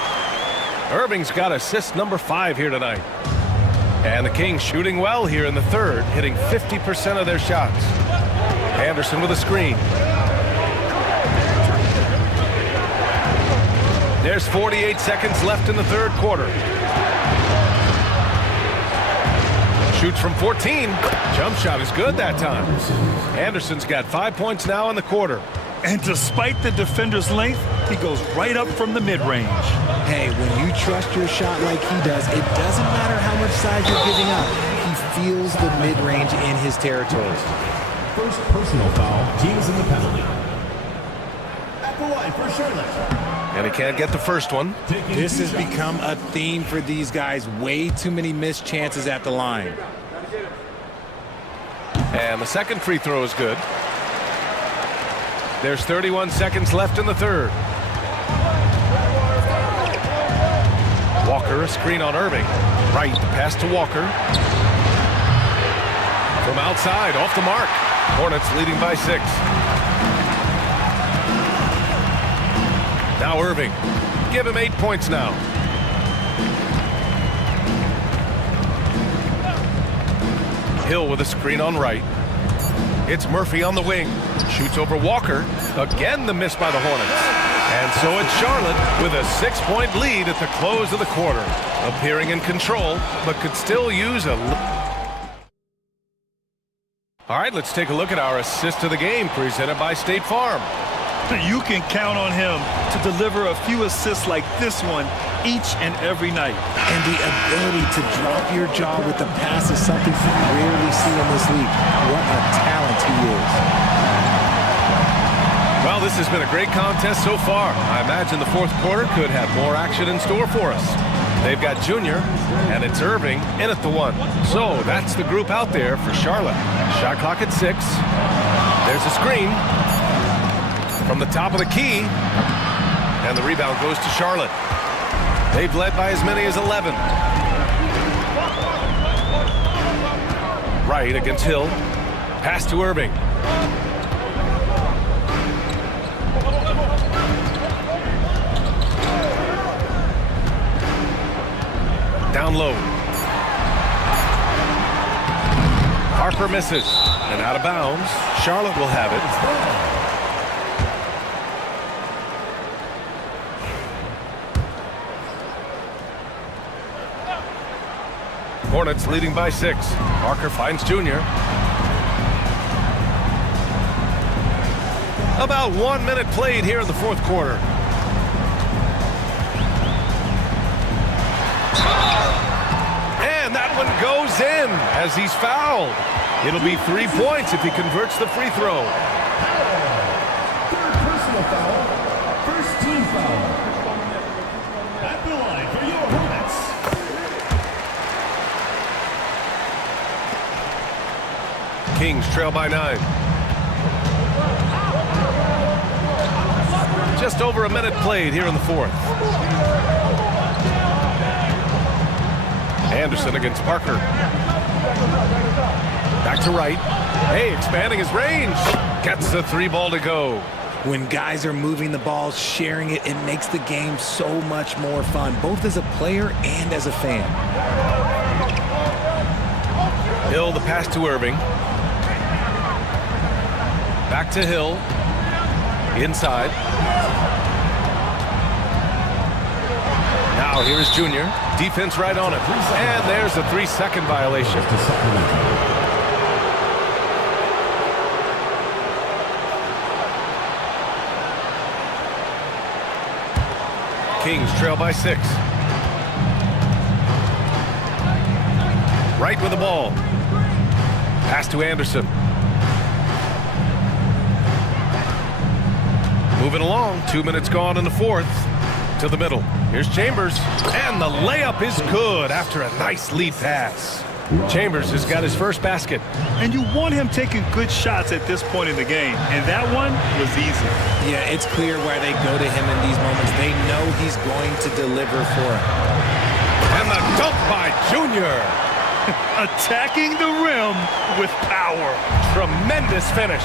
Irving's got assist number 5 here tonight. And the Kings shooting well here in the third, hitting 50% of their shots. Anderson with a screen. There's 48 seconds left in the third quarter. Shoots from 14. Jump shot is good that time. Anderson's got 5 points now in the quarter. And despite the defender's length, he goes right up from the mid-range. Hey, when you trust your shot like he does, it doesn't matter how much size you're giving up. He feels the mid-range in his territories. First personal foul, Kings in the penalty. At the line for Charlotte. And he can't get the first one. This has become a theme for these guys. Way too many missed chances at the line. And the second free throw is good. There's 31 seconds left in the third. Walker, a screen on Irving. Right, pass to Walker. From outside, off the mark. Hornets leading by 6. Now Irving. Give him 8 points now. Hill with a screen on Wright. It's Murphy on the wing. Shoots over Walker. Again the miss by the Hornets. And so it's Charlotte with a 6-point lead at the close of the quarter. Appearing in control, but could still use a... All right, let's take a look at our assist of the game presented by State Farm. You can count on him to deliver a few assists like this one each and every night. And the ability to drop your jaw with the pass is something you rarely see in this league. What a talent he is. Well, this has been a great contest so far. I imagine the fourth quarter could have more action in store for us. They've got Junior, and it's Irving in at the 1. So that's the group out there for Charlotte. Shot clock at 6. There's a screen from the top of the key, and the rebound goes to Charlotte. They've led by as many as 11. Wright against Hill. Pass to Irving. Down low. Harper misses. And out of bounds. Charlotte will have it. Hornets leading by 6. Parker finds Junior. About 1 minute played here in the fourth quarter. And that one goes in as he's fouled. It'll be 3 points if he converts the free throw. Third personal foul. First team foul. At the line for your Hornets. Kings trail by 9. Just over a minute played here in the fourth. Anderson against Parker. Back to right. Hey, expanding his range. Gets the 3 ball to go. When guys are moving the ball, sharing it, it makes the game so much more fun, both as a player and as a fan. Hill, the pass to Irving. Back to Hill. Inside. Now here's Junior. Defense right on it. And there's a 3-second violation. Kings trail by 6. Right with the ball. Pass to Anderson. Moving along. 2 minutes gone in the fourth. To the middle. Here's Chambers. And the layup is good after a nice lead pass. Chambers has got his first basket. And you want him taking good shots at this point in the game. And that one was easy. Yeah, it's clear why they go to him in these moments. They know he's going to deliver for him. And the dunk by Junior. Attacking the rim with power. Tremendous finish.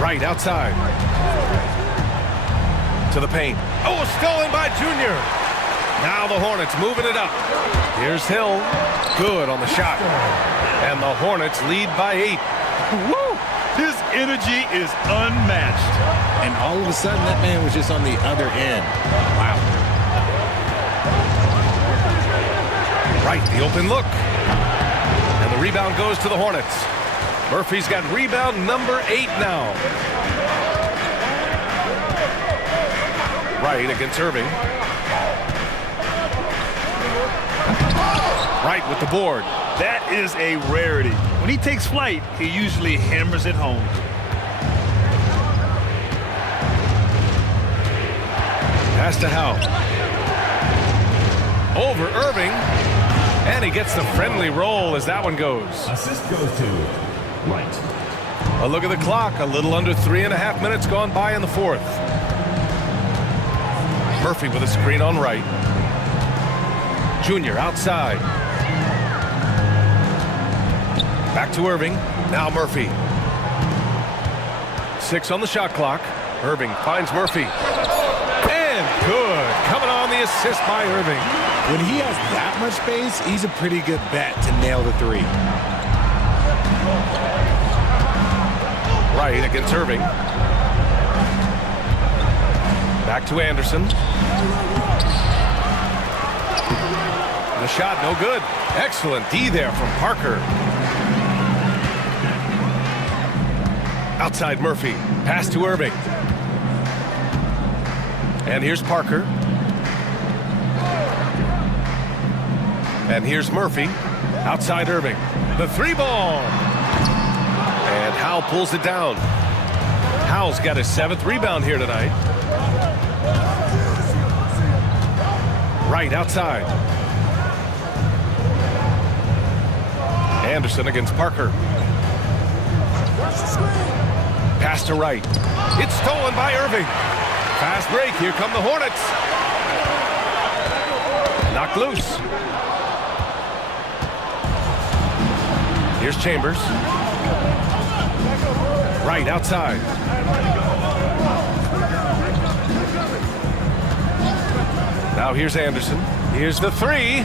Right outside. To the paint. Oh, stolen by Junior. Now the Hornets moving it up. Here's Hill. Good on the shot. And the Hornets lead by 8. Woo! His energy is unmatched. And all of a sudden, that man was just on the other end. Wow. Right, the open look. And the rebound goes to the Hornets. Murphy's got rebound number 8 now. Right against Irving. Right with the board. That is a rarity. When he takes flight, he usually hammers it home. Pass to Howe. Over Irving. And he gets the friendly roll as that one goes. Assist goes to Wright. A look at the clock. A little under 3.5 minutes gone by in the fourth. Murphy with a screen on right. Junior outside. Back to Irving. Now Murphy. 6 on the shot clock. Irving finds Murphy. And good. Coming on the assist by Irving. When he has that much space, he's a pretty good bet to nail the 3. Right against Irving. Back to Anderson. The shot no good. Excellent D there from Parker. Outside Murphy. Pass to Irving. And here's Parker. And here's Murphy. Outside Irving. The 3 ball. And Howe pulls it down. Howe's got his 7th rebound here tonight. Right outside. Anderson against Parker. Pass to right. It's stolen by Irving. Fast break. Here come the Hornets. Knocked loose. Here's Chambers. Right outside. Now here's Anderson. Here's the 3.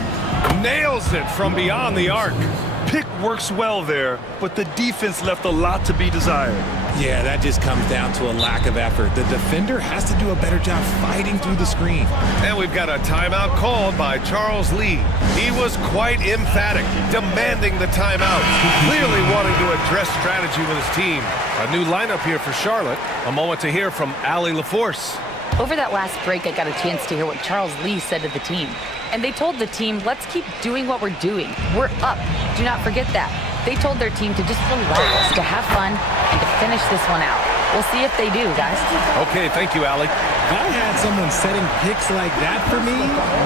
Nails it from beyond the arc. Pick works well there, but the defense left a lot to be desired. Yeah, that just comes down to a lack of effort. The defender has to do a better job fighting through the screen. And we've got a timeout called by Charles Lee. He was quite emphatic, demanding the timeout, clearly wanting to address strategy with his team. A new lineup here for Charlotte. A moment to hear from Allie LaForce. Over that last break, I got a chance to hear what Charles Lee said to the team. And they told the team, let's keep doing what we're doing. We're up. Do not forget that. They told their team to just relax, to have fun, and to finish this one out. We'll see if they do, guys. Okay, thank you, Allie. If I had someone setting picks like that for me,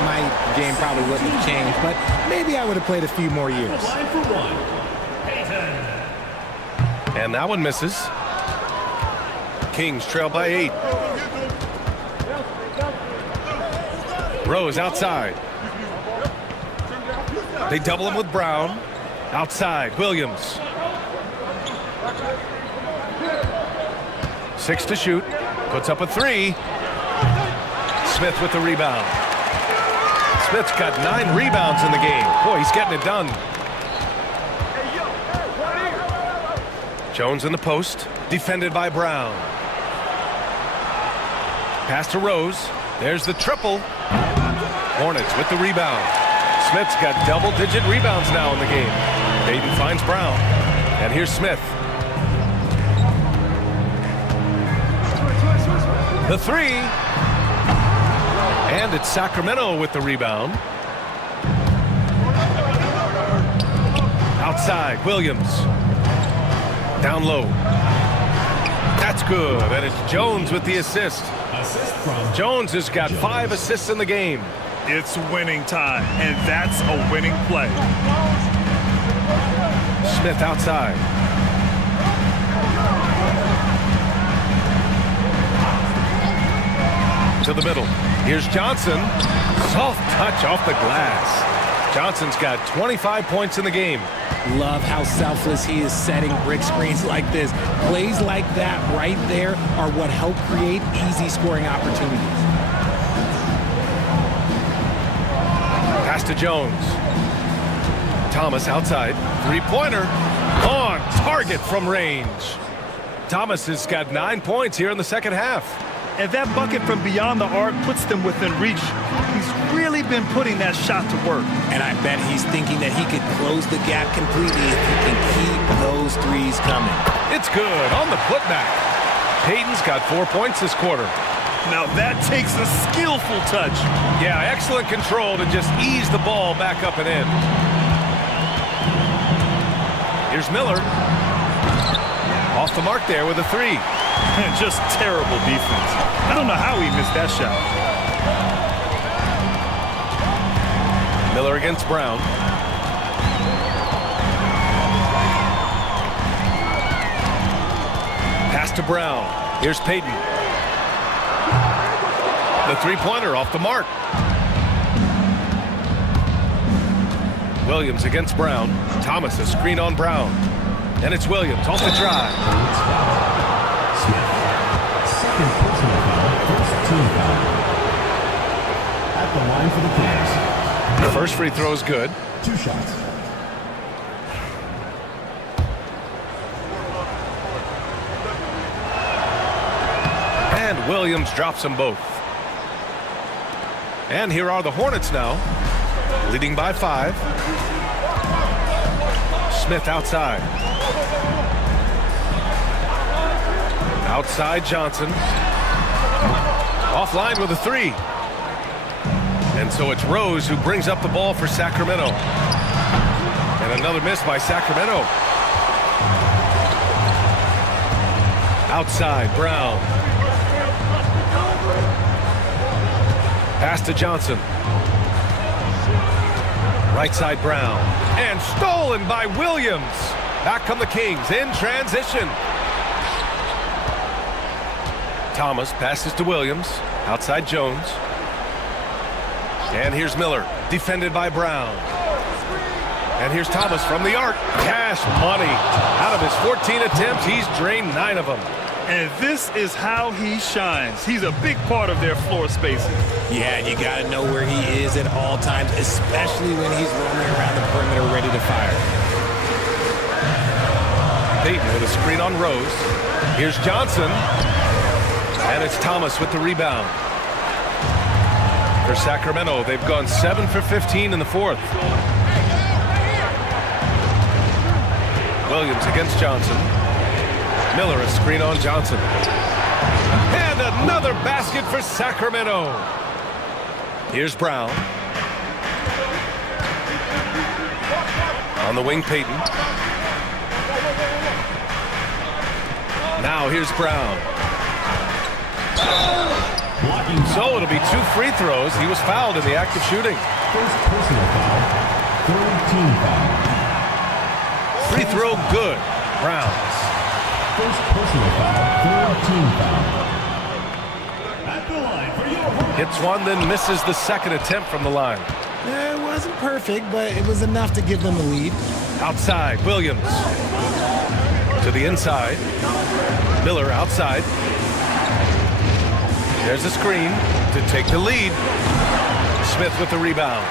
my game probably wouldn't have changed, but maybe I would have played a few more years. Line for 1. Payton. And that one misses. Kings trail by 8. Rose outside. They double him with Brown. Outside, Williams. 6 to shoot. Puts up a 3. Smith with the rebound. Smith's got 9 rebounds in the game. Boy, he's getting it done. Jones in the post. Defended by Brown. Pass to Rose. There's the triple. Hornets with the rebound. Smith's got double-digit rebounds now in the game. Payton finds Brown. And here's Smith. The 3. And it's Sacramento with the rebound. Outside, Williams. Down low. That's good. And it's Jones with the assist. Jones has got 5 assists in the game. It's winning time, and that's a winning play. Smith outside. To the middle. Here's Johnson. Soft touch off the glass. Johnson's got 25 points in the game. Love how selfless he is setting brick screens like this. Plays like that right there are what help create easy scoring opportunities. Pass to Jones. Thomas outside. Three-pointer. On target from range. Thomas has got 9 points here in the second half. And that bucket from beyond the arc puts them within reach. He's really been putting that shot to work. And I bet he's thinking that he could close the gap completely if he can keep those threes coming. It's good on the putback. Payton's got 4 points this quarter. Now that takes a skillful touch. Yeah, excellent control to just ease the ball back up and in. Here's Miller. Off the mark there with a 3. Just terrible defense. I don't know how he missed that shot. Miller against Brown. Pass to Brown. Here's Payton. The three-pointer off the mark. Williams against Brown. Thomas a screen on Brown. And it's Williams off the drive. Second personal foul, first team foul. At the line for the Kings. The first free throw is good. 2 shots. And Williams drops them both. And here are the Hornets now, leading by 5. Smith outside. Outside Johnson. Offline with a 3. And so it's Rose who brings up the ball for Sacramento. And another miss by Sacramento. Outside, Brown. Pass to Johnson. Right side, Brown. And stolen by Williams. Back come the Kings in transition. Thomas passes to Williams. Outside Jones. And here's Miller. Defended by Brown. And here's Thomas from the arc. Cash money. Out of his 14 attempts, he's drained 9 of them. And this is how he shines. He's a big part of their floor spacing. Yeah, and you got to know where he is at all times, especially when he's roaming around the perimeter ready to fire. Payton with a screen on Rose. Here's Johnson. And it's Thomas with the rebound. For Sacramento, they've gone 7 for 15 in the fourth. Williams against Johnson. Miller a screen on Johnson. And another basket for Sacramento. Here's Brown. On the wing, Payton. Now here's Brown. So it'll be 2 free throws. He was fouled in the act of shooting. First personal foul, third team foul. Free throw good. Brown. First personal foul, 4-team foul. At the line for your opponent. Hits one, then misses the second attempt from the line. It wasn't perfect, but it was enough to give them the lead. Outside, Williams. To the inside. Miller outside. There's a screen to take the lead. Smith with the rebound.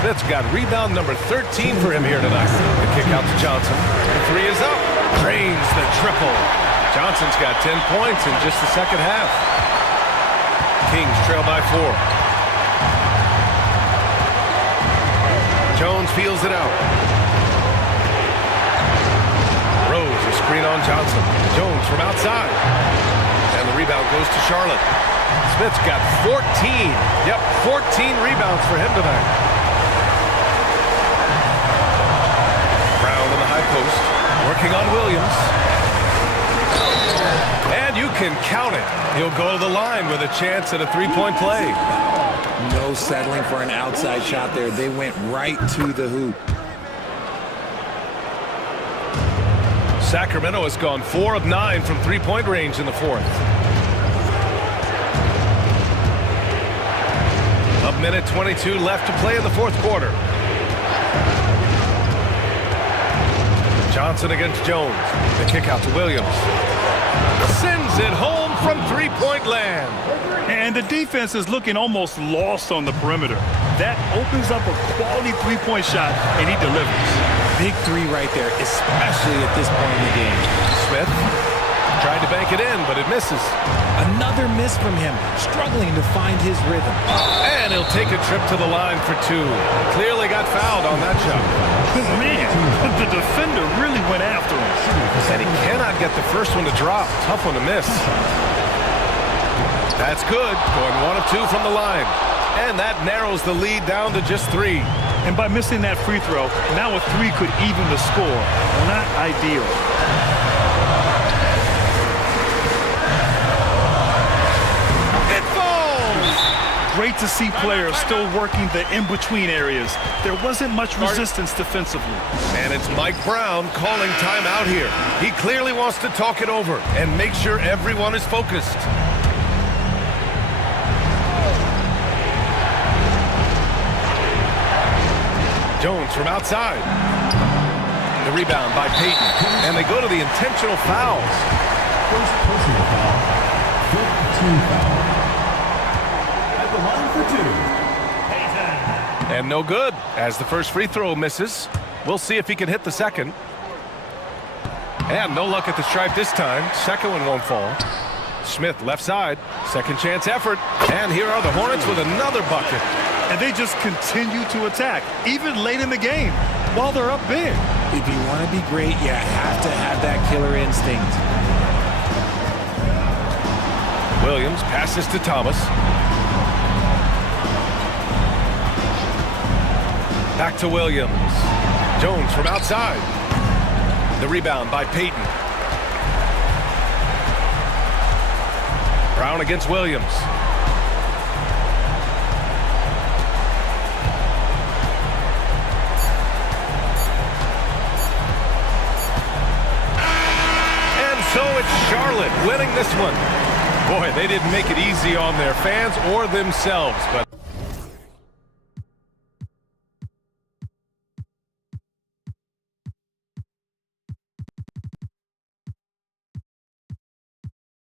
Smith's got rebound number 13 for him here tonight. The kick out to Johnson. The three is up. Drains the triple. Johnson's got 10 points in just the second half. Kings trail by 4. Jones feels it out. Rose, a screen on Johnson. Jones from outside. And the rebound goes to Charlotte. Smith's got 14. Yep, 14 rebounds for him tonight. Brown in the high post. Working on Williams. And you can count it. He'll go to the line with a chance at a three-point play. No settling for an outside shot there. They went right to the hoop. Sacramento has gone 4 of 9 from three-point range in the fourth. A minute 22 left to play in the fourth quarter. Johnson against Jones. The kick out to Williams. Sends it home from three-point land. And the defense is looking almost lost on the perimeter. That opens up a quality three-point shot, and he delivers. Big three right there, especially at this point in the game. Smith tried to bank it in, but it misses. Another miss from him, struggling to find his rhythm. And he'll take a trip to the line for 2. Clearly got fouled on that shot. Man, the defender really went after him. And he cannot get the first one to drop. Tough one to miss. That's good. Going 1 of 2 from the line. And that narrows the lead down to just 3. And by missing that free throw, now a 3 could even the score. Not ideal. It falls! Great to see players still working the in-between areas. There wasn't much resistance defensively. And it's Mike Brown calling timeout here. He clearly wants to talk it over and make sure everyone is focused. Jones from outside. The rebound by Payton. And they go to the intentional fouls. First personal foul, 15 foul. At the line for 2. Payton. And no good as the first free throw misses. We'll see if he can hit the second. And no luck at the stripe this time. Second one won't fall. Smith left side. Second chance effort. And here are the Hornets with another bucket. And they just continue to attack, even late in the game, while they're up big. If you want to be great, you have to have that killer instinct. Williams passes to Thomas. Back to Williams. Jones from outside. The rebound by Payton. Brown against Williams. So it's Charlotte winning this one. Boy, they didn't make it easy on their fans or themselves, but